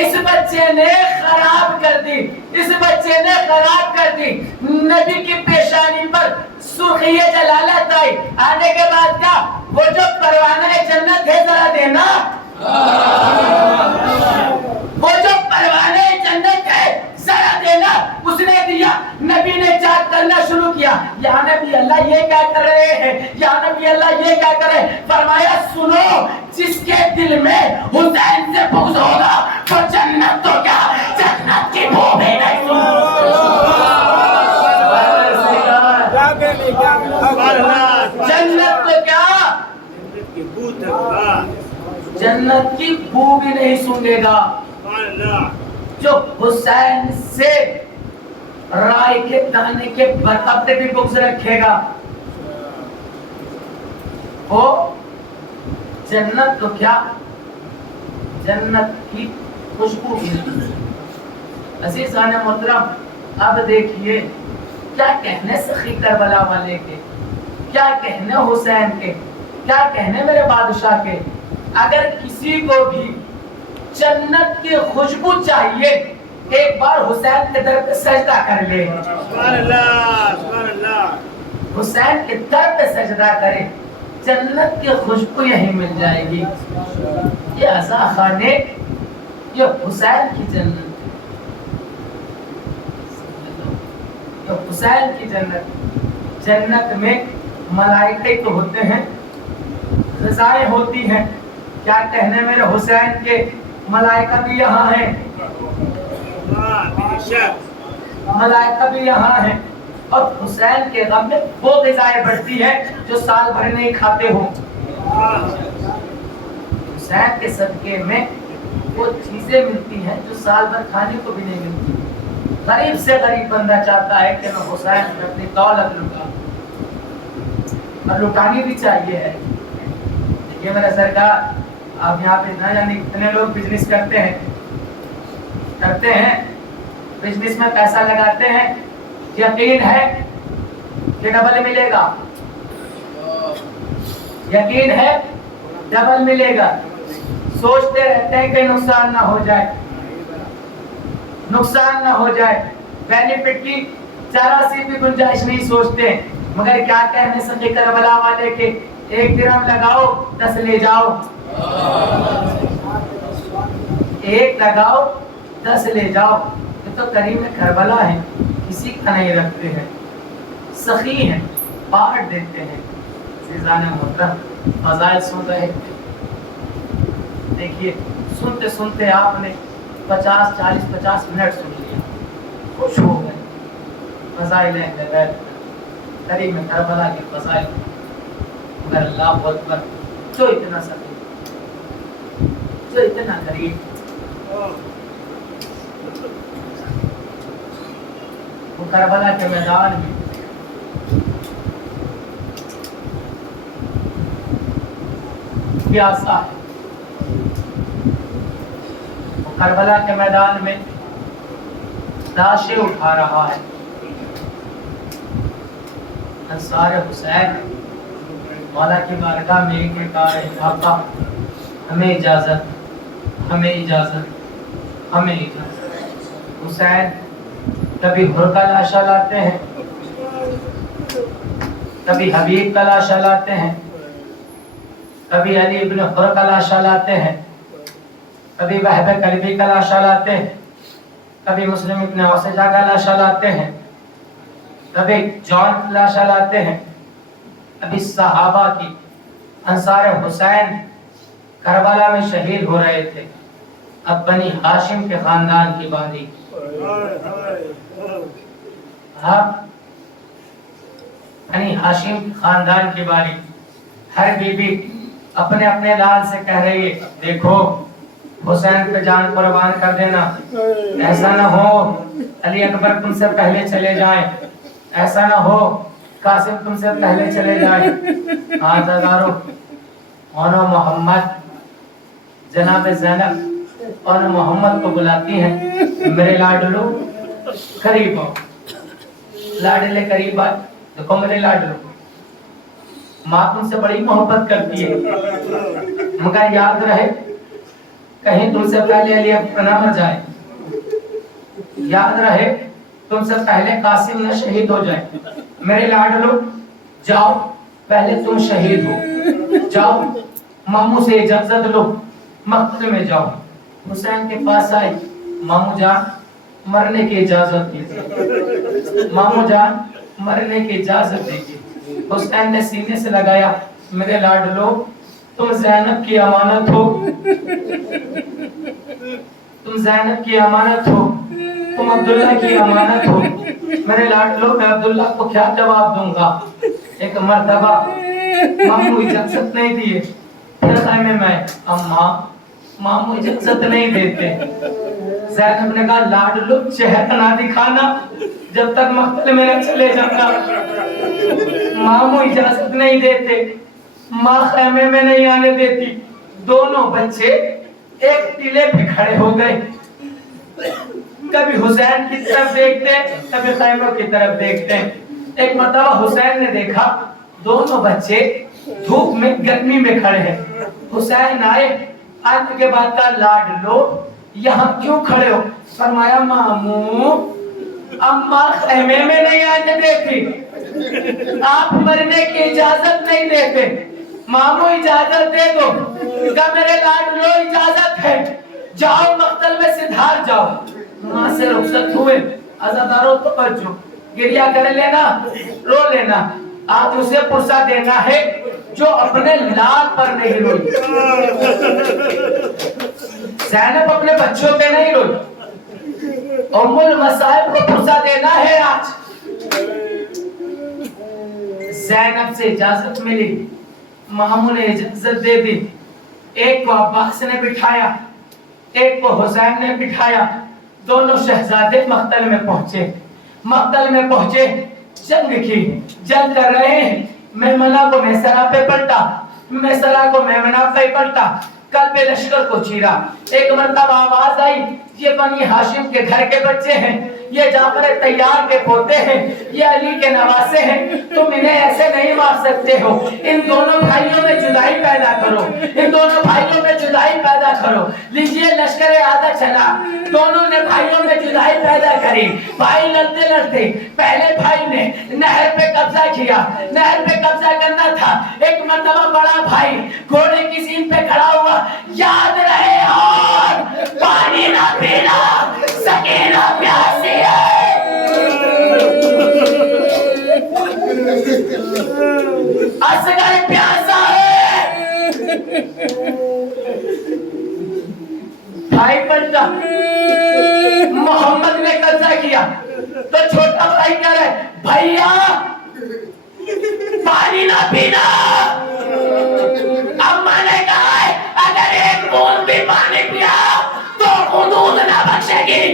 اس بچے نے خراب کر دی. اس بچے نے خراب کر دی. نبی کی پیشانی پر سرخی جلالت آئی. آنے کے بعد کیا وہ جو پروانہ جنت ہے ذرا دینا. وہ جو پروانہ جنت ہے ذرا دینا. اس نے دیا. نبی نے چاک کرنا شروع کیا. یا نبی اللہ یہ کیا کر رہے ہیں, یا نبی اللہ یہ کیا کر رہے ہیں. فرمایا سنو جس کے دل میں حسین سے بغض ہوگا وہ جنت تو کیا جنت کی بو بھی نہیں. جنت تو کیا جنت کی بو بھی نہیں سونگے گا. جو حسین سے رائے کے دانے کے برابر بھی بغض رکھے گا وہ جنت تو کیا جنت کی خوشبو بھی. عزیزان محترم اب دیکھیے کیا کہنے سخی کربلا والے کے, کیا کہنے حسین کے, کیا کہنے میرے بادشاہ کے. اگر کسی کو بھی جنت کی خوشبو چاہیے ایک بار حسین کے در پہ سجدہ کر لے. حسین کے در پہ سجدہ کرے جنت کی خوشبو یہی مل جائے گی. یہ عزا خانے یہ حسین کی جنت, یہ حسین کی جنت. جنت میں ملائکے تو ہوتے ہیں, غذائیں ہوتی ہیں. کیا کہنے میرے حسین کے, ملائکہ بھی یہاں ہیں, ملائکہ بھی یہاں ہیں. اور حسین کے غم میں وہ غذائیں بڑھتی ہیں جو سال بھر نہیں کھاتے ہو. حسین کے صدقے میں وہ چیزیں ملتی ہیں جو سال بھر کھانے کو بھی نہیں ملتی. غریب سے غریب بندہ چاہتا ہے کہ میں حسین میں اپنی دولت لٹاؤں, اور لٹانی بھی چاہیے ہے. یہ میرا سرکار آپ یہاں پہ نہ جانے کتنے لوگ بزنس کرتے ہیں بزنس میں پیسہ لگاتے ہیں، یقین ہے کہ ڈبل ملے گا، یقین ہے ڈبل ملے گا، سوچتے رہتے ہیں کہ نقصان نہ ہو جائے، نقصان نہ ہو جائے، بینیفٹ کی ذرا سی بھی گنجائش نہیں سوچتے، مگر کیا کہنے سکے کربلا والے کے 1 درہم لگاؤ 10 لے جاؤ، 1 لگاؤ 10 لے جاؤ۔ یہ تو کریم کربلا ہے، کسی کا نہیں رکھتے ہیں، سخی ہیں، بانٹ دیتے ہیں۔ عزیزان محترم، فضائل سن رہے تھے، دیکھیے سنتے سنتے آپ نے 50 منٹ سن لیا، خوش ہو گئے۔ فضائل غیب، کریم کربلا کے فضائل، مگر اللہ اکبر، جو اتنا سخی، جو اتنا قریب، وہ کربلا کے میدان میں پیاسا ہے، وہ کربلا کے میدان میں لاشیں اٹھا رہا ہے۔ انصار حسین مولا کی بارگاہ میں ایک آ رہے، آقا ہمیں اجازت، ہمیں اجازت، ہمیں اجازت۔ حسین کبھی حر کا لاشا لاتے ہیں، کبھی حبیب کا لاشا لاتے ہیں، کبھی علی ابن حر کا لاشا لاتے ہیں، کبھی وہب کلبی کا لاشا لاتے ہیں، کبھی مسلم ابن اوسجہ کا لاشا لاتے ہیں، کبھی جان کا لاشا لاتے ہیں، کبھی صحابہ کی۔ انصار حسین کربلا میں شہید ہو رہے تھے، اب بنی ہاشم کے خاندان کی باری، بنی ہاشم خاندان کی باری۔ ہر بی بی اپنے اپنے لال سے کہہ رہی ہے، دیکھو حسین پہ جان قربان کر دینا، ایسا نہ ہو علی اکبر تم سے پہلے چلے جائیں، ایسا نہ ہو قاسم تم سے پہلے چلے جائیں۔ آزادارو، انو محمد، جناب زینب اور محمد کو بلاتی ہیں، میرے لاڈلو قریب ہو، لاڈلے قریب آئے، دیکھو میرے لاڈلو، ماں تم سے بڑی محبت کرتی ہے، مگر یاد رہے کہیں تم سے پہلے علی اکبر نہ مر جائے، یاد رہے تم سے پہلے قاسم نہ شہید ہو جائے۔ میرے لاڈلو جاؤ، پہلے تم شہید ہو، جاؤ ماموں سے اجازت لو، مقتل میں جاؤ۔ حسین کے پاس آئی، ماموں جان مرنے کی اجازت دیجیے، ماموں جان مرنے کی اجازت دیجیے۔ حسین نے سینے سے لگایا، میرے لاڈلو تم زینب کی امانت ہو، تم زینب کی امانت ہو، تم عبداللہ کی امانت ہو۔ میرے لاڈلو میں عبداللہ کو کیا جواب دوں گا؟ ایک مرتبہ ماموں اجازت نہیں دیے، پھر خیمے میں اماں ماموں اجازت نہیں دیتے۔ زینب نے کہا لاڈلو چہرہ نہ دکھانا جب تک مقتل میں نہ چلے جانا۔ ماموں اجازت نہیں دیتے، ماں خیمے میں نہیں آنے دیتی۔ دونوں بچے ایک ٹیلے پہ کھڑے ہو گئے، کبھی حسین کی طرف دیکھتے کبھی خیموں کی طرف دیکھتے۔ ایک مرتبہ حسین نے دیکھا دونوں بچے دھوپ میں گرمی میں کھڑے ہیں۔ حسین آئے، آنے کے بعد کہا لاڈلو یہاں کیوں کھڑے ہو؟ فرمایا ماموں اماں خیمے میں نہیں آنے دیتی، آپ مرنے کی اجازت نہیں دیتے، ماموں اجازت دے دو۔ کہا میرے لاڈلو اجازت ہے، جاؤ مقتل میں سدھار جاؤ۔ ماں سے رخصت ہوئے، عزادارو توجہ، گریہ کر لینا، رو لینا، آج اسے پرسہ دینا ہے جو اپنے لال پر نہیں روئی۔ زینب اپنے بچوں پہ نہیں روئی، ام المصائب کو پرسہ دینا ہے آج۔ زینب سے اجازت ملی، ماموں نے اجازت دے دی، ایک کو عباس نے بٹھایا، ایک کو حسین نے بٹھایا، دونوں شہزادے مقتل میں پہنچے۔ مقتل میں پہنچے، جنگ کی، جنگ کر رہے ہیں، میمنہ کو میسرہ پہ پلٹا، میسرہ کو میمنہ پہ پلٹا، قلب لشکر کو چیرا۔ ایک مرتبہ آواز آئی، یہ بنی ہاشم کے گھر کے بچے ہیں، یہ جعفر طیار کے پوتے ہیں، یہ علی کے نواسے ہیں، تم انہیں ایسے نہیں مار سکتے ہو، ان دونوں بھائیوں میں جدائی پیدا کرو، ان دونوں بھائیوں میں جدائی پیدا کرو۔ لیجئے لشکر آدھا چلا، دونوں نے بھائیوں میں جدائی پیدا کری۔ بھائی لڑتے لڑتے پہلے بھائی نے نہر پہ قبضہ کیا، نہر پہ قبضہ کرنا تھا۔ ایک مرتبہ بڑا بھائی گھوڑے کی سین پہ کھڑا ہوا، یاد رہے اور پانی نہ پینا، سکینہ پیاسی ہے۔ اصغر پیاسا ہے۔ بھائی پلٹا، محمد نے قبضہ کیا تو چھوٹا بھائی کہہ رہا ہے، بھائیا پانی نہ پینا۔ اماں نے کہا ہے اگر ایک بوند بھی پانی پیا تو حدود نہ بخشے گی۔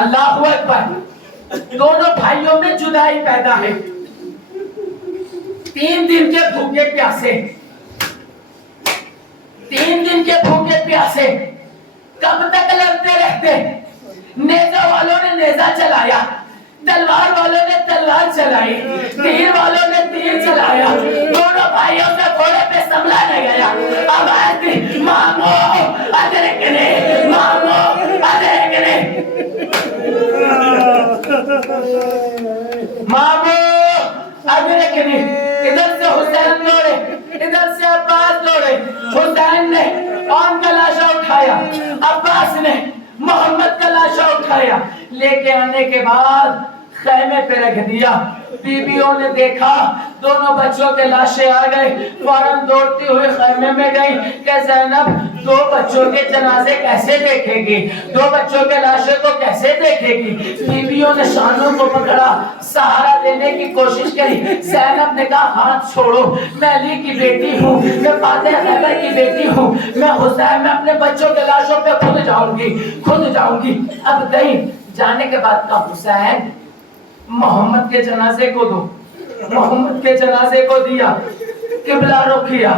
اللہ اکبر۔ دونوں بھائیوں میں جدائی پیدا ہے، 3 دن کے بھوکے پیاسے، 3 دن کے بھوکے پیاسے، کب تک لڑتے رہتے؟ نیزہ والوں نے نیزہ چلایا، تلوار والوں نے تلوار چلائی، تیر والوں نے تیر چلایا، دونوں بھائیوں سے گھوڑے پہ سنبھلا نہ گیا۔ آواز دی، مامو ادرکنے، مامو ادرکنے، مامو ادرکنے۔ ادھر سے حسین دوڑے، ادھر سے عباس دوڑے۔ حسین نے ان کا لاشا اٹھایا، عباس نے محمد کا لاشا اٹھایا، لے کے آنے کے بعد خیمے پہ رکھ دیا۔ بیویوں نے دیکھا دونوں بچوں کے لاشیں آ گئے، فوراً دوڑتی ہوئی خیمے میں گئی کہ زینب 2 بچوں کے جنازے کیسے دیکھے گی، 2 بچوں کے لاشیں کو کیسے دیکھے گی۔ بیویوں نے شانوں کو پکڑا، سہارا دینے کی کوشش کری۔ زینب نے کہا ہاتھ چھوڑو، میں علی کی بیٹی ہوں، میں فاتح خیبر کی بیٹی ہوں، میں حسین، میں اپنے بچوں کے لاشوں پہ خود جاؤں گی، خود جاؤں گی۔ اب گئی، جانے کے بعد کہا حسین محمد کے جنازے کو دو، محمد کے جنازے کو دیا، قبلہ رخ کیا،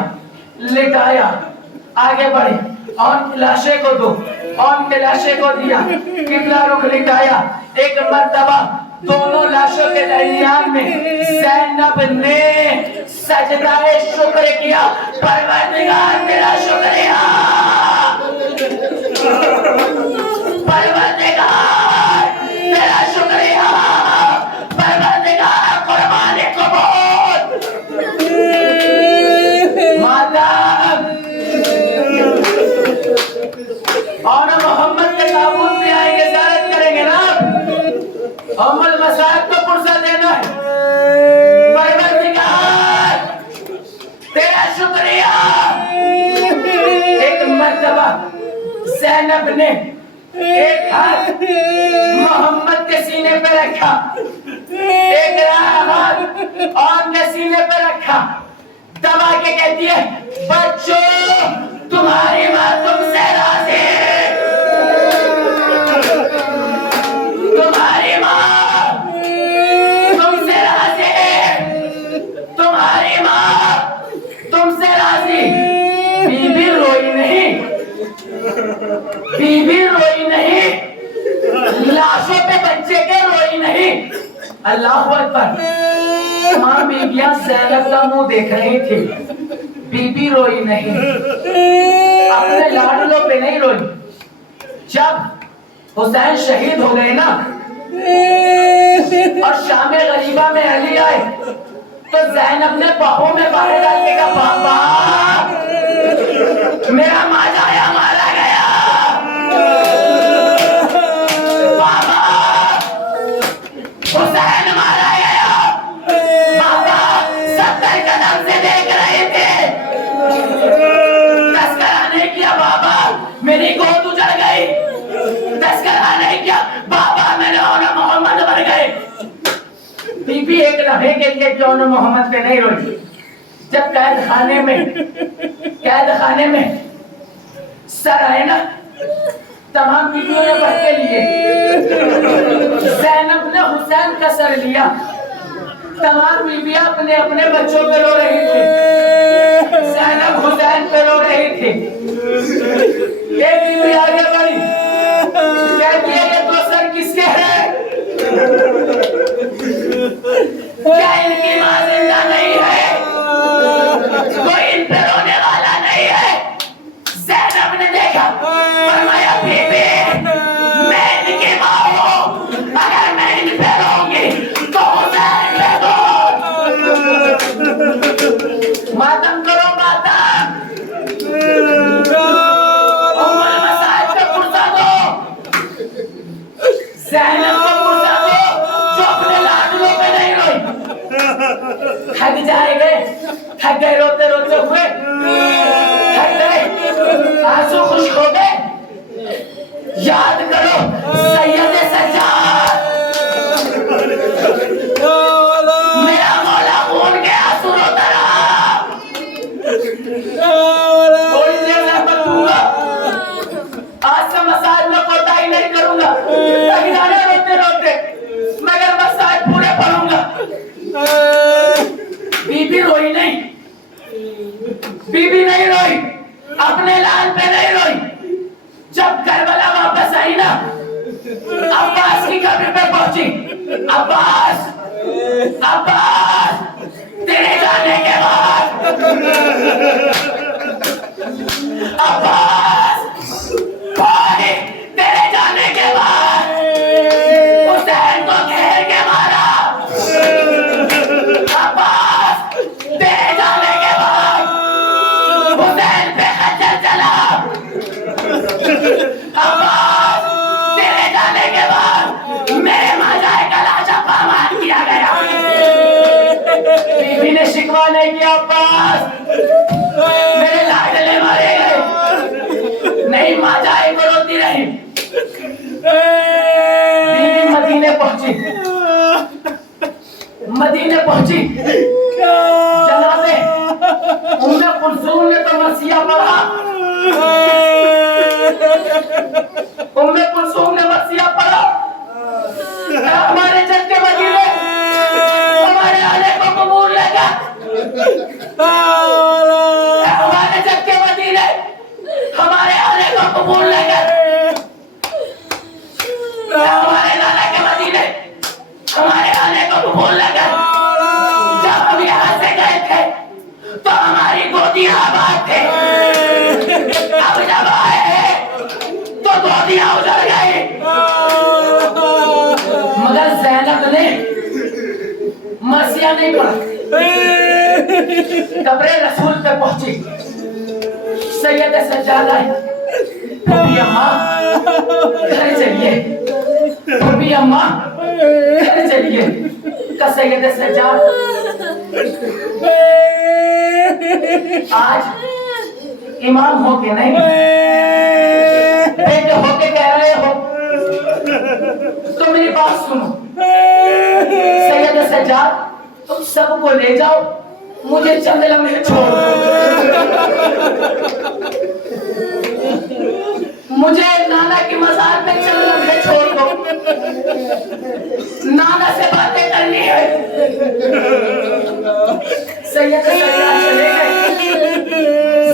لٹایا، آگے بڑھے، اور لاشے کو دو، اور لاشے کو دیا، قبلہ رخ لٹایا۔ ایک مرتبہ دونوں لاشوں کے درمیان میں زینب نے سجدہ شکر کیا، پروردگار تیرا شکریہ، پروردگار تیرا شکریہ، پروردگار قربانی قبول۔ مادام اور محمد کے تابوت میں آئیں گے، زیارت کریں گے نا، ام المصائب کو پرسہ دینا ہے۔ پروردگار تیرا شکریہ۔ ایک مرتبہ زینب نے ایک ہاتھ محمد کے سینے پہ رکھا، ایک ہاتھ اور کے سینے پہ رکھا، دبا کے کہتی ہے بچوں تمہاری ماں تم سے راضی ہے، تمہاری ماں تم سے راضی ہے، تمہاری ماں تم سے راضی۔ بی بی روئی نہیں، بی بی روئی نہیں، لاشوں پہ بچے کے روئی نہیں۔ اللہ اکبر۔ ماں بیبیاں زینب کا منہ دیکھ رہی تھی، بی بی روئی نہیں، اپنے لاڈلوں پہ نہیں روئی۔ جب حسین شہید ہو گئے نا اور شام غریبہ میں علی آئے تو زینب نے باہوں میں باہر ڈال کے کہا بابا میرا ماجایا مارا گیا، بابا حسین مارا گیا، بابا 70 قدم سے دیکھ رہے تھے، تذکرہ نہیں کیا بابا میری گود اجڑ گئی، تذکرہ نہیں کیا بابا میں نے اور محمد بن گئے۔ بی بی ایک لمحے کے لیے جو محمد پہ نہیں روئی۔ جب قید خانے میں سر آئے نا تمام بیویوں نے بڑھ کے لیے، زینب نے حسین کا سر لیا، تمام بیویاں اپنے اپنے بچوں پہ رو رہی تھی. زینب حسین پہ رو رہی تھی. ایک بیوی آگے بڑھی کہتی ہے یہ دو سر کس کے ہیں؟ کیا ان کی ماں زندہ نہیں ہے؟ کوئی ان پہ رونے والا نہیں ہے؟ زینب نے دیکھا فرمایا بی بی میں ان کی ماں ہوں, اگر میں ان پہ روں گی تو حسین پہ دو. ماتم کرو ماتم, ام المصائب کا پرسہ دو, زینب کا پرسہ دو جو اپنے لاڈلوں پہ نہیں روئی. تھک جائے گئے, تھک گئے روتے روتے ہوئے, تھک گئے, آنسو خشک ہو گئے. یاد کرو سید سجاد, میرا مولا خون کے آنسو روتا رہا. تھوڑی دیر رحمت دوں گا, آج سے مسائل میں کوتاہی نہیں کروں گا. تھک جانا روتے روتے, مگر مسائل پورے پڑھوں گا. بی بی روئی نہیں, بی بی نہیں روئی, اپنے لال پہ نہیں روئی. جب کربلا واپس آئی نا, عباس کی قبر پہ پہنچی. عباس, عباس تیرے جانے کے بعد, عباس بھائی تیرے جانے کے بعد حسین کو گھیر کے مارا. عباس تیرے جانے کے بعد حسین پہ خنجر چلا. عباس تیرے جانے کے بعد میرے ماجائے کا لاجا پامال کیا گیا. بی بی نے شکوہ نہیں کیا, عباس میرے لاڈلے مارے گئے, نہیں ماجائے کو روتی رہی. بی بی مدینے پہنچی, مدینے پہنچی. جناب ام کلثوم نے تو مرثیہ پڑھا, ام کلثوم نے مرثیہ پڑھا. ہمارے جد کے مدینے ہمارے آنے کو قبول لے گا. ہمارے جد کے مدینے ہمارے آنے کو قبول لے گا. ہمارے نانا کے مدینے ہمارے آنے کو قبول لے گا. جب ہم یہاں سے گئے تھے تو ہماری گودیاں آباد تھے, اب جب آئے ہیں تو گودیاں اجڑ گئی. مگر زینب نے مرثیہ نہیں پڑھا, قبر رسول پہ پہنچی. سید سجاد آئی, بھوبی اماں گھر چلیے, بھوبی اماں گھر چلیے. کا سید سجاد آج امام ہو کے نہیں, بیٹے ہو کے کہہ رہے ہو تو میری بات سنو. سید سجاد تم سب کو لے جاؤ, مجھے چند لمحے چھوڑ مجھے نانا کی مزار پہ چند لمحے چھوڑ دو, نانا سے باتیں کرنی ہے. سید سجاد چلے گئے.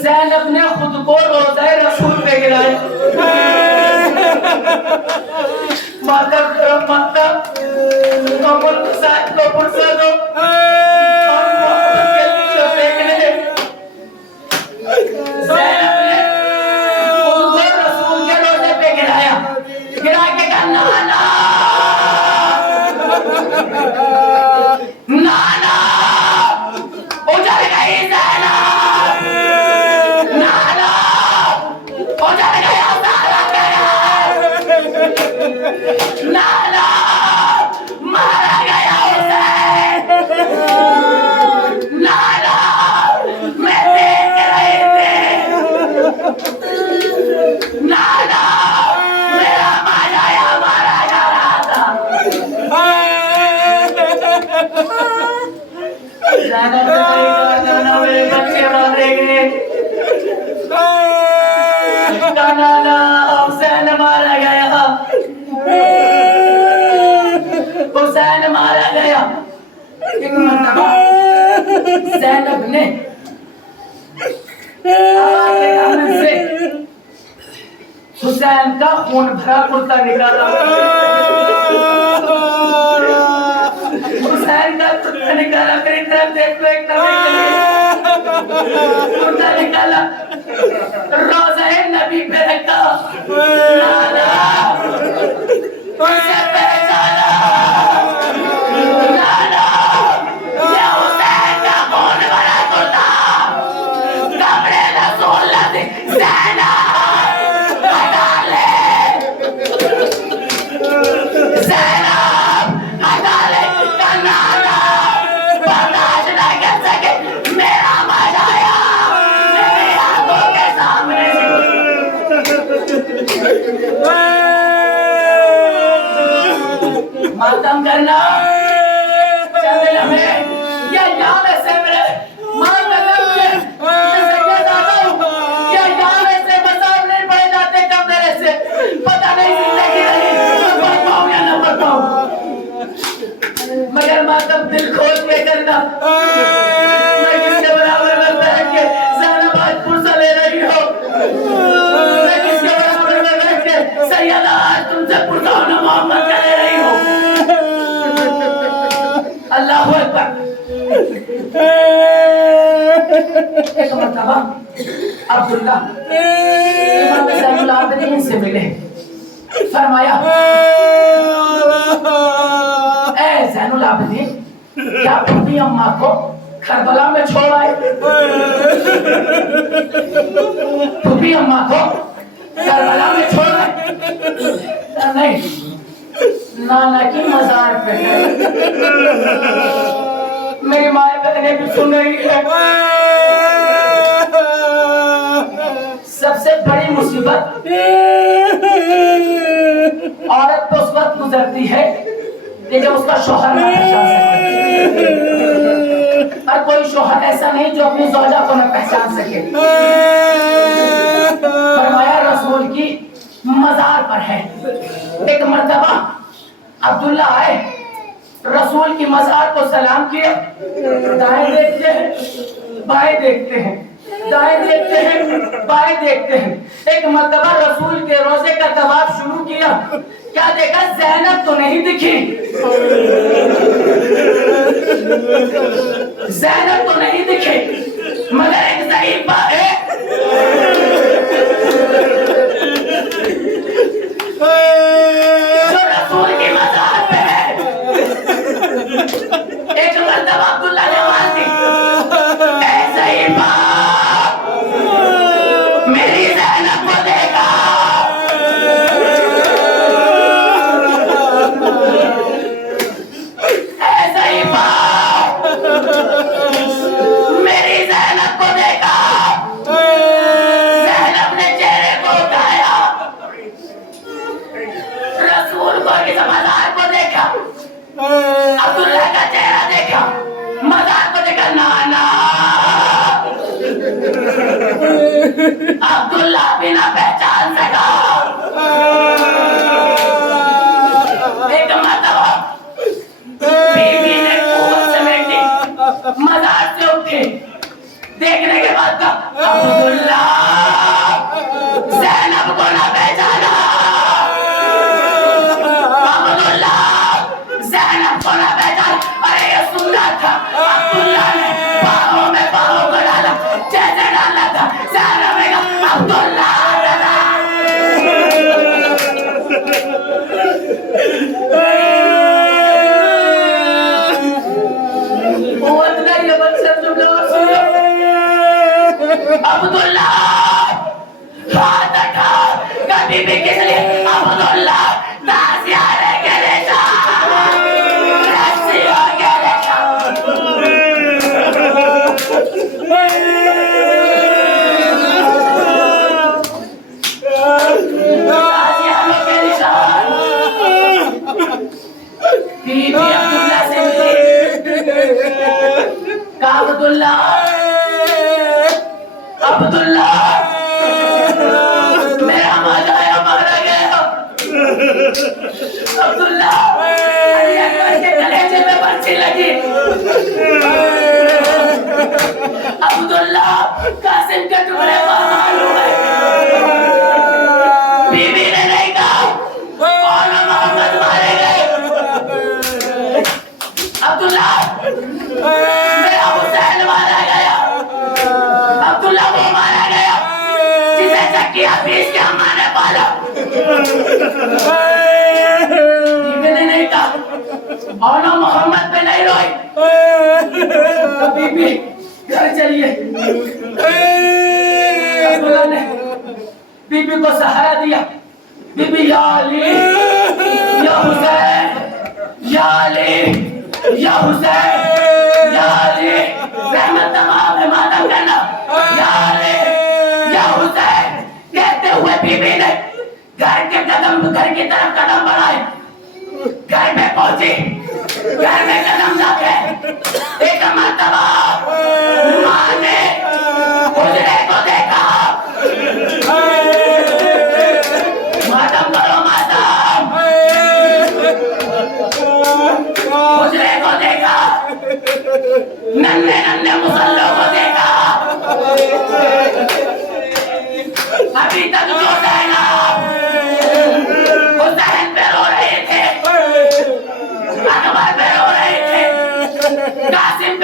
زینب نے خود کو روضہ رسول پہ گرائے. ماتم کرو ماتم, ام المصائب کو پرسہ دو اور محمد کے نیچے پھینکنے دے. زینب نے خود کو رسول کے روضے پہ گرایا, گرا کے کہا نانا, نانا اجڑ گئی زینب, نانا اجڑ گیا سارا گیا, نانا مارا گیا حسین, نانا میں دیکھ رہی تھی, نانا میرا ماجایا مارا جا رہا تھا. زینب نے کہا جانا میرے بچے مارے گئے, نانا حسین مارا گیا, حسین مارا گیا. نے آواز کے دامن سے حسین کا خون بھرا کرتا نکالا، حسین کا کرتا نکالا، میری طرف دیکھ لو ایک کرتا نکالا، روضہ نبی پہ رکھا، لالا اسے پہچانا، لالا یہ حسین کا خون بھرا کرتا کمرے رسول اللہ زینب ماتم کرنا چند لمحے یا یہاں میں سے میرے ماں میں لگ میں سید آتا ہوں یا یہاں میں سے مذہب نہیں پڑے جاتے کم میرے سے پتہ نہیں زندگی رہی میں پڑھ پاؤں یا نہ پڑھ پاؤں، مگر ماتم دل کھول کے کرنا، میں کس کے برابر میں بیٹھ کے زینب آج پرسہ لے رہی ہو، میں کس کے برابر میں بیٹھ کے سیدہ آج تم سے پرسہ ہونا محمد کا لے رہی ہو۔ اللہ اکبر۔ ایک مرتبہ عبداللہ امام زین العابدین سے ملے، فرمایا اے زین العابدین کیا پھوپھی اماں کو کربلا میں چھوڑ آئے؟ پھوپھی اماں کو کربلا میں چھوڑ آئے؟ نہیں، نانا کی مزار پہ ہے، میری ماں بہنیں بھی سن رہی ہے۔ سب سے بڑی مصیبت عورت کو اس وقت گزرتی ہے کہ جب اس کا شوہر نہ پہچان سکے، اور کوئی شوہر ایسا نہیں جو اپنی زوجہ کو نہ پہچان سکے۔ فرمایا رسول کی مزار پر ہے۔ ایک مرتبہ عبداللہ آئے، رسول کی مزار کو سلام کیا، دائیں دیکھتے ہیں بائیں دیکھتے ہیں، دائیں دیکھتے ہیں بائیں دیکھتے ہیں۔ ایک مرتبہ رسول کے روزے کا طواف شروع کیا، کیا دیکھا؟ زینب تو نہیں دکھی، زینب تو نہیں دکھی، مگر ایک ضعیفہ ہے جو رسول کی مزار پہ ہے۔ ایک مرتبہ عبداللہ نے آواز دی، اے ضعیفہ میری زینب کو دیکھا۔ اے ضعیفہ میری زینب کو دیکھا۔ زینب نے چہرے کو اٹھایا، رسول کو اس مزار کو دیکھا، عبداللہ کا چہرہ دیکھا، مزار کو دیکھا، نانا عبداللہ بھی نہ پہچان سکا۔ ایک مرتبہ بیوی نے پوچھ سمیٹی، مزار سے اٹھے، دیکھنے کے بعد کہا عبداللہ زینب کو نہ پہچانا، عبداللہ زینب کو نہ پہچانا۔ ارے یہ سننا تھا، عبداللہ نے باہوں میں باہوں کو ڈالا، جیسے ڈالا تھا زینب نے کہا عبداللہ عبداللہ ہاتھ اٹھا، کبھی بھی کس لیے عبداللہ تازیارے کے لے جا، رسیوں کے لے جا، تازیاروں کے نشان۔ بی بی عبداللہ سے ملی، کہا عبداللہ عبداللہ میرا ماجایا مارا گیا، عبداللہ علی اکبر کے کلیجے میں پرچی لگی، عبداللہ قاسم کے ٹکڑے پامال ہوئے. بیوی نے نہیں کہا مولانا محمد مارے گئے. عبداللہ میرا حسین مارا گیا. عبداللہ وہ مارا گیا جسے چکیا پیس کے اماں نے پالا. بیوی نے نہیں کہا مولانا محمد پہ نہیں روئی. بی بی گھر چلیے. عبداللہ نے بی بی کو سہارا دیا. بی بی یا علی یا حسین یا علی یا حسین یا علی رحمت تمام ہے ماتم کرنا یا علی یا حسین کہتے ہوئے بی بی نے گھر کی طرف قدم بڑھائے. گھر میں پہنچی. گھر میں قدم رکھے. ایک مرتبہ ماں نے حجرے کو دیکھا. ماتم کرو ماتم. حجرے کو دیکھا. ننھے ننھے مصلوں کو دیکھا. ابھی تک جو زینب حسین پہ رو رہے تھے, اکبر پہ رو رہے تھے, قاسم